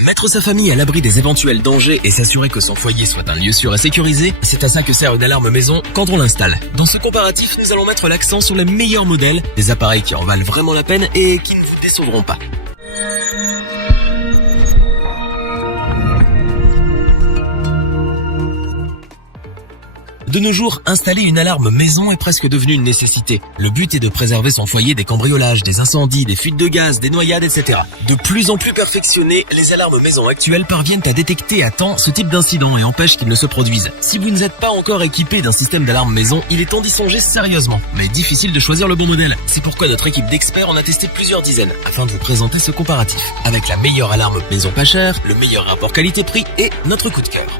Mettre sa famille à l'abri des éventuels dangers et s'assurer que son foyer soit un lieu sûr et sécurisé, c'est à ça que sert une alarme maison quand on l'installe. Dans ce comparatif, nous allons mettre l'accent sur les meilleurs modèles, des appareils qui en valent vraiment la peine et qui ne vous décevront pas. De nos jours, installer une alarme maison est presque devenu une nécessité. Le but est de préserver son foyer des cambriolages, des incendies, des fuites de gaz, des noyades, etc. De plus en plus perfectionnées, les alarmes maison actuelles parviennent à détecter à temps ce type d'incident et empêchent qu'ils ne se produisent. Si vous n'êtes pas encore équipé d'un système d'alarme maison, il est temps d'y songer sérieusement. Mais difficile de choisir le bon modèle. C'est pourquoi notre équipe d'experts en a testé plusieurs dizaines, afin de vous présenter ce comparatif. Avec la meilleure alarme maison pas chère, le meilleur rapport qualité-prix et notre coup de cœur.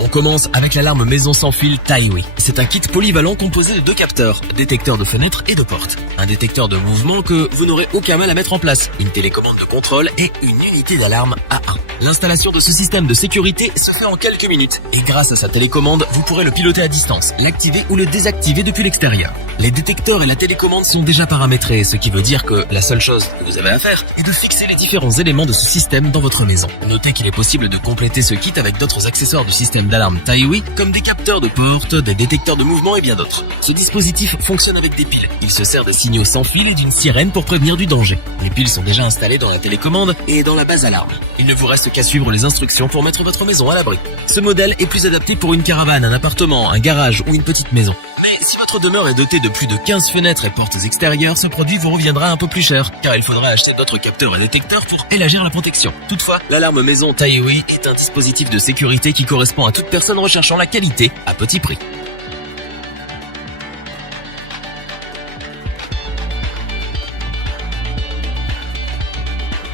On commence avec l'alarme maison sans fil Taiwi. C'est un kit polyvalent composé de 2 capteurs, détecteur de fenêtres et de portes, un détecteur de mouvement que vous n'aurez aucun mal à mettre en place, une télécommande de contrôle et une unité d'alarme A1. L'installation de ce système de sécurité se fait en quelques minutes et grâce à sa télécommande, vous pourrez le piloter à distance, l'activer ou le désactiver depuis l'extérieur. Les détecteurs et la télécommande sont déjà paramétrés, ce qui veut dire que la seule chose que vous avez à faire est de fixer les différents éléments de ce système dans votre maison. Notez qu'il est possible de compléter ce kit avec d'autres accessoires du système d'alarme Taiwi, comme des capteurs de porte, des détecteurs de mouvement et bien d'autres. Ce dispositif fonctionne avec des piles. Il se sert des signaux sans fil et d'une sirène pour prévenir du danger. Les piles sont déjà installées dans la télécommande et dans la base alarme. Il ne vous reste qu'à suivre les instructions pour mettre votre maison à l'abri. Ce modèle est plus adapté pour une caravane, un appartement, un garage ou une petite maison. Mais si votre demeure est dotée de plus de 15 fenêtres et portes extérieures, ce produit vous reviendra un peu plus cher, car il faudra acheter d'autres capteurs et détecteurs pour élargir la protection. Toutefois, l'alarme maison Taiwi est un dispositif de sécurité qui correspond à toute personne recherchant la qualité à petit prix.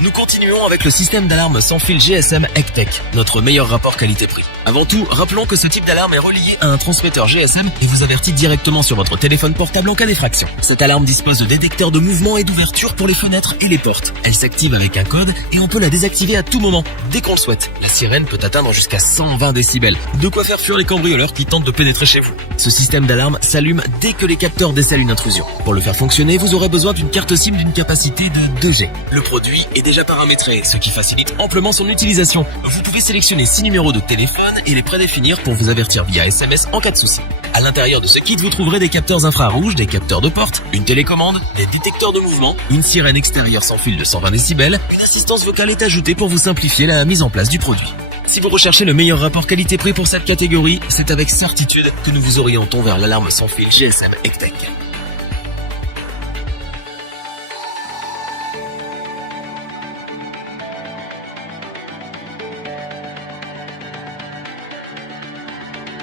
Nous continuons avec le système d'alarme sans fil GSM Ectech, notre meilleur rapport qualité-prix. Avant tout, rappelons que ce type d'alarme est relié à un transmetteur GSM et vous avertit directement sur votre téléphone portable en cas d'effraction. Cette alarme dispose de détecteurs de mouvement et d'ouverture pour les fenêtres et les portes. Elle s'active avec un code et on peut la désactiver à tout moment, dès qu'on le souhaite. La sirène peut atteindre jusqu'à 120 décibels, de quoi faire fuir les cambrioleurs qui tentent de pénétrer chez vous. Ce système d'alarme s'allume dès que les capteurs décèlent une intrusion. Pour le faire fonctionner, vous aurez besoin d'une carte SIM d'une capacité de 2G. Le produit est déjà paramétré, ce qui facilite amplement son utilisation. Vous pouvez sélectionner 6 numéros de téléphone et les prédéfinir pour vous avertir via SMS en cas de souci. À l'intérieur de ce kit, vous trouverez des capteurs infrarouges, des capteurs de porte, une télécommande, des détecteurs de mouvement, une sirène extérieure sans fil de 120 décibels, une assistance vocale est ajoutée pour vous simplifier la mise en place du produit. Si vous recherchez le meilleur rapport qualité-prix pour cette catégorie, c'est avec certitude que nous vous orientons vers l'alarme sans fil GSM Ectech.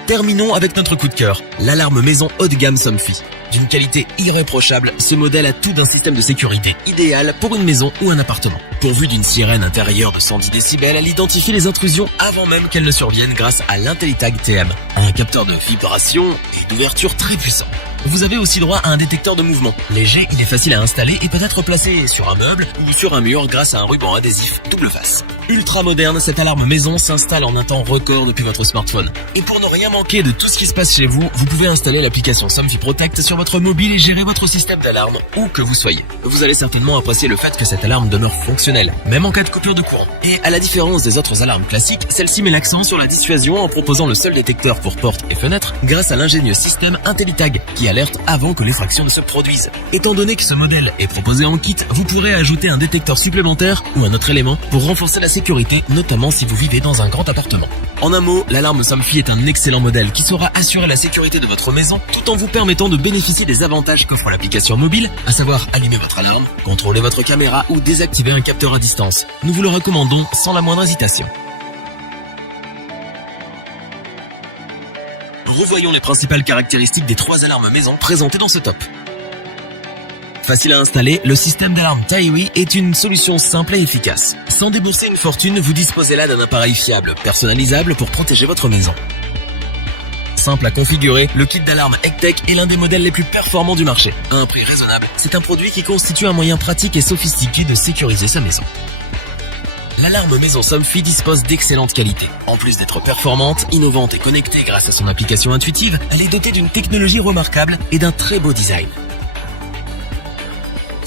Terminons avec notre coup de cœur, l'alarme maison haut de gamme Somfy. D'une qualité irréprochable, ce modèle a tout d'un système de sécurité idéal pour une maison ou un appartement. Pourvu d'une sirène intérieure de 110 décibels, elle identifie les intrusions avant même qu'elles ne surviennent grâce à l'IntelliTag TM, un capteur de vibration et d'ouverture très puissant. Vous avez aussi droit à un détecteur de mouvement. Léger, il est facile à installer et peut être placé sur un meuble ou sur un mur grâce à un ruban adhésif double face. Ultra moderne, cette alarme maison s'installe en un temps record depuis votre smartphone. Et pour ne rien manquer de tout ce qui se passe chez vous, vous pouvez installer l'application Somfy Protect sur votre mobile et gérer votre système d'alarme où que vous soyez. Vous allez certainement apprécier le fait que cette alarme demeure fonctionnelle, même en cas de coupure de courant. Et à la différence des autres alarmes classiques, celle-ci met l'accent sur la dissuasion en proposant le seul détecteur pour portes et fenêtres grâce à l'ingénieux système IntelliTag qui alerte avant que l'effraction ne se produise. Étant donné que ce modèle est proposé en kit, vous pourrez ajouter un détecteur supplémentaire ou un autre élément pour renforcer la sécurité, notamment si vous vivez dans un grand appartement. En un mot, l'alarme Somfy est un excellent modèle qui saura assurer la sécurité de votre maison tout en vous permettant de bénéficier des avantages qu'offre l'application mobile, à savoir allumer votre alarme, contrôler votre caméra ou désactiver un capteur à distance. Nous vous le recommandons sans la moindre hésitation. Revoyons les principales caractéristiques des 3 alarmes maison présentées dans ce top. Facile à installer, le système d'alarme Taiwi est une solution simple et efficace. Sans débourser une fortune, vous disposez là d'un appareil fiable, personnalisable pour protéger votre maison. Simple à configurer, le kit d'alarme Ectech est l'un des modèles les plus performants du marché. À un prix raisonnable, c'est un produit qui constitue un moyen pratique et sophistiqué de sécuriser sa maison. L'alarme maison Somfy dispose d'excellente qualité. En plus d'être performante, innovante et connectée grâce à son application intuitive, elle est dotée d'une technologie remarquable et d'un très beau design.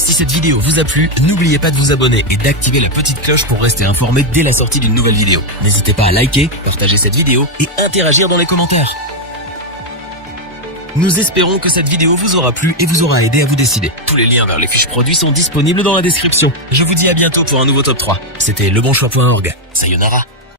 Si cette vidéo vous a plu, n'oubliez pas de vous abonner et d'activer la petite cloche pour rester informé dès la sortie d'une nouvelle vidéo. N'hésitez pas à liker, partager cette vidéo et interagir dans les commentaires. Nous espérons que cette vidéo vous aura plu et vous aura aidé à vous décider. Tous les liens vers les fiches produits sont disponibles dans la description. Je vous dis à bientôt pour un nouveau top 3. C'était lebonchoix.org. Sayonara.